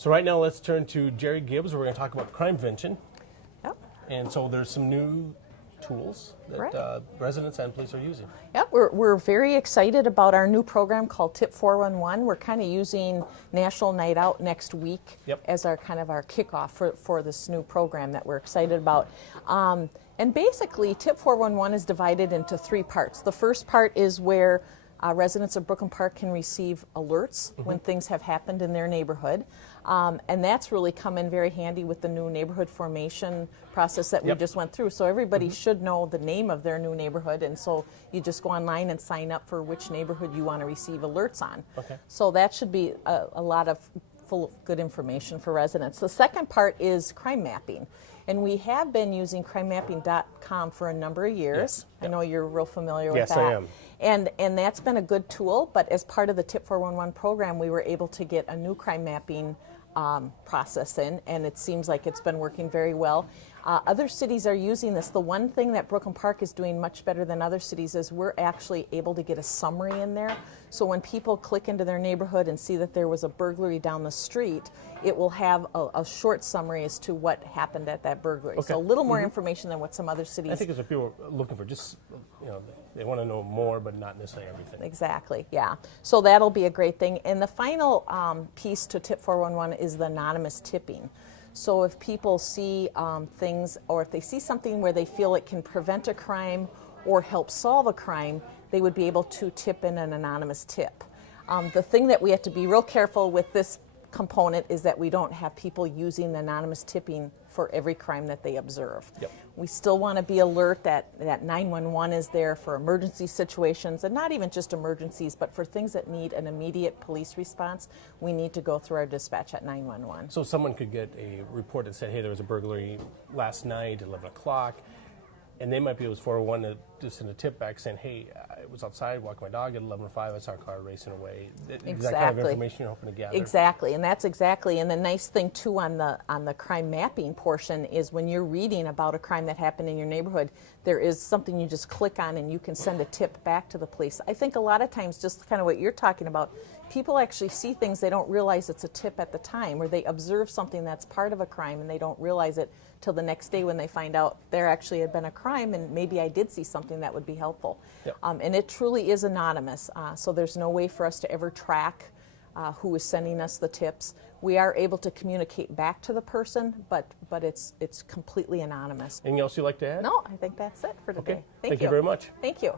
So right now, let's turn to Gerry Gibbs. We're going to talk about crime prevention. Yep. And so there's some new tools that residents and police are using. Yep, we're very excited about our new program called Tip 411. We're kind of using National Night Out next week as our kind of our kickoff for this new program that we're excited about. And basically, Tip 411 is divided into three parts. The first part is where residents of Brooklyn Park can receive alerts when things have happened in their neighborhood. And that's really come in very handy with the new neighborhood formation process that we just went through. So everybody should know the name of their new neighborhood, and so you just go online and sign up for which neighborhood you want to receive alerts on. So that should be a lot of full of good information for residents. The second part is crime mapping. And we have been using crimemapping.com for a number of years. I know you're real familiar with that. Yes, I am. And that's been a good tool, but as part of the Tip 411 program, we were able to get a new crime mapping process in, and it seems like it's been working very well. Other cities are using this. The one thing that Brooklyn Park is doing much better than other cities is we're actually able to get a summary in there. So when people click into their neighborhood and see that there was a burglary down the street, it will have a short summary as to what happened at that burglary. So a little more information than what some other cities. I think it's what people are looking for. Just, they want to know more, but not necessarily everything. Exactly, yeah. So that'll be a great thing. And the final piece to Tip 411 is the anonymous tipping. So if people see things, or if they see something where they feel it can prevent a crime or help solve a crime, they would be able to tip in an anonymous tip. The thing that we have to be real careful with this component is that we don't have people using the anonymous tipping for every crime that they observe. We still want to be alert that 911 is there for emergency situations, and not even just emergencies, but for things that need an immediate police response, we need to go through our dispatch at 911. So someone could get a report that said, hey, there was a burglary last night at 11 o'clock, and they might be able to 411 to send a tip back saying, hey, I was outside walking my dog at 11:05, I saw a car racing away. Is that kind of information you're hoping to gather? Exactly, and that's exactly. And the nice thing too on the crime mapping portion is when you're reading about a crime that happened in your neighborhood, there is something you just click on and you can send a tip back to the police. I think a lot of times, just kind of what you're talking about, people actually see things they don't realize it's a tip at the time, or they observe something that's part of a crime and they don't realize it till the next day when they find out there actually had been a crime and maybe I did see something that would be helpful. And it truly is anonymous, so there's no way for us to ever track who is sending us the tips. We are able to communicate back to the person, but it's completely anonymous. Anything else you'd like to add? No, I think that's it for today. Okay. Thank you very much. Thank you.